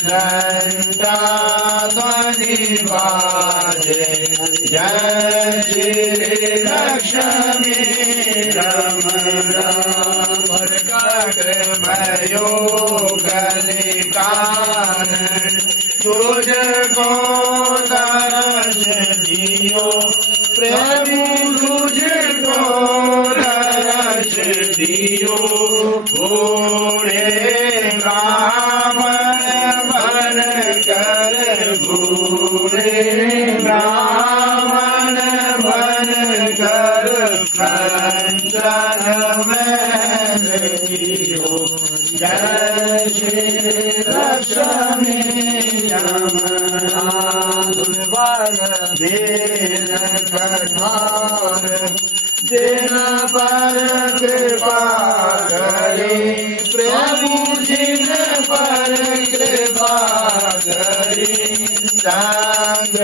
घंटा ध्वनि बाजे जय श्री लक्ष्मी रमण प्रकट भयो कलिकान तुझको तरस दियो प्रभु तुझको तरस दियो बूढ़े ब्राह्मण बन कर बूढ़े ब्राह्मण बन कर कंचन में जियो जय श्री लक्ष्मी रमणा दीन कठार जिन पर कृपा करी प्रभु जिन पर कृपा करी